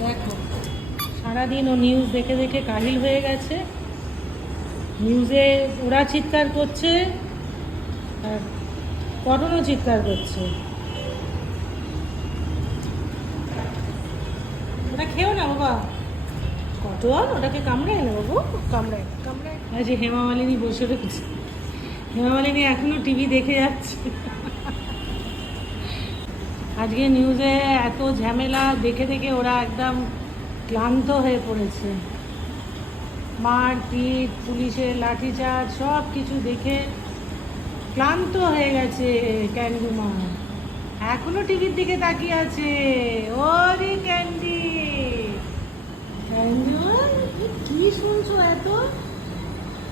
দেখো সারাদিন ও নিউজ দেখে দেখে কাহিল হয়ে গেছে। নিউজে ওরা চিৎকার করছে আর কটনও চিৎকার করছে। ওটা খেও না বাবা। কটন ওটাকে কামড়ায় না বাবু কামড়ায় কামড়ায়। আজ হেমা মালিনী বসে রয়েছে। হেমা মালিনী এখনও টিভি দেখে যাচ্ছে। আজকে নিউজে এত ঝামেলা, দেখে দেখে ওরা একদম ক্লান্ত হয়ে পড়েছে। মারপিট পুলিশের লাঠিচার্জ সব কিছু দেখে ক্লান্ত হয়ে গেছে ক্যান্ডুমা এখনও টিভির দিকে তাকিয়ে আছে। ওরে ক্যান্ডি! কি শুনছো এত?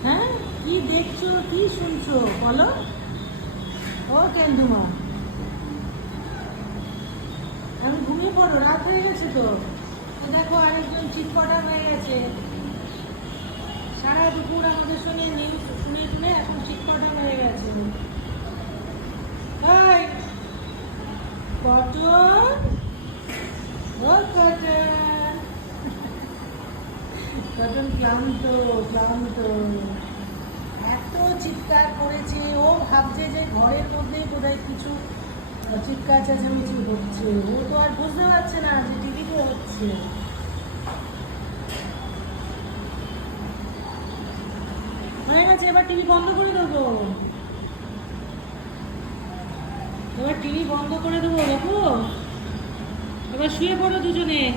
হ্যাঁ কি দেখছ, কি শুনছো? বলো। ও ক্যান্ডুমা পড়ো রাত হয়ে গেছে তো। দেখো আরেকজন চিটপটা হয়ে গেছে। সারা দুপুর আমাদের সঙ্গে নিউজ শুনে শুনে এখন চিটপটা হয়ে গেছে। ক্লান্ত ক্লান্ত। এত চিৎকার করেছে, ও ভাবছে যে ঘরের মধ্যেই বোধহয় কিছু চিৎকার চেঁচামেচি হচ্ছে। ও তো আর বুঝতে পারছে না যে টিভিতে হচ্ছে। হয়ে গেছে এবার টিভি বন্ধ করে দেবো। এবার টিভি বন্ধ করে দেবো, দেখো। এবার শুয়ে পড়ো দুজনে।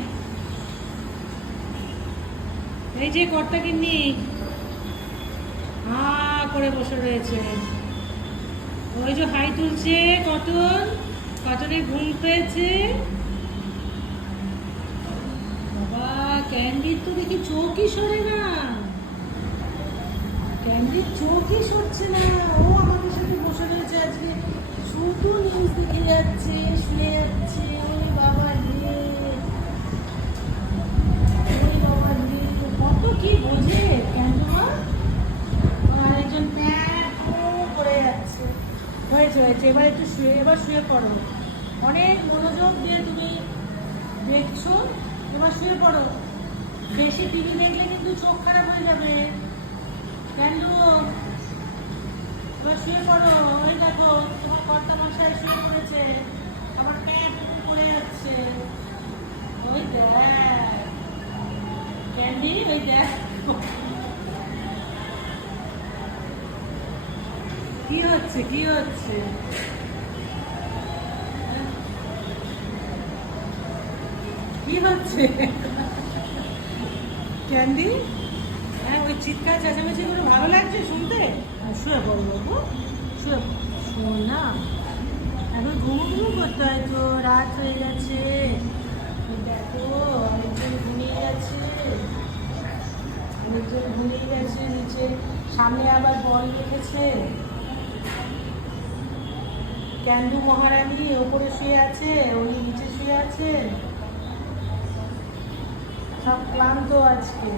এই যে কর্তা কিন্নি। হা করে বসে রয়েছে। ওই যে হাই তুলছে কটন কটনের ঘুম পেয়েছে। বাবা, ক্যান্ডির তো দেখি চোখই সরে না। ক্যান্ডির চোখই সরছে না। ও আমাদের সাথে বসে রয়েছে আজকে। শুধু নিউজ দেখে যাচ্ছে, শুয়ে যাচ্ছে। হয়েছে, এবার একটু শুয়ে এবার শুয়ে পড়ো। অনেক মনোযোগ দিয়ে তুমি দেখছ, এবার শুয়ে পড়ো। বেশি টিভি দেখলে কিন্তু চোখ খারাপ হয়ে যাবে। কেন? এবার শুয়ে পড়ো। ওই দেখো, তোমার কর্তা মশাই শুয়ে পড়েছে। আমার প্যাট পড়ে যাচ্ছে। ওই দেখ। ক্যান্ডি, ওই দেখ। কি হচ্ছে কি হচ্ছে? কি হচ্ছে? ক্যান্ডি? হ্যাঁ ওই চিৎকার চেঁচামেচি করে ভালো লাগছে শুনতে? আর শুয়ে পড়ো বাবু। শুয়ে শোন না। এখন ঘুমো ঘুমো করতে হয় তো রাত হয়ে গেছে। দেখো অনেকজন ঘুমিয়ে গেছে। অনেকজন ঘুমিয়ে গেছে নিচে সামনে আবার বল রেখেছে। ক্যান্দু মহারানী ওপরে শুয়ে আছে উনি নিচে শুয়ে আছে সব ক্লান্ত আজকে।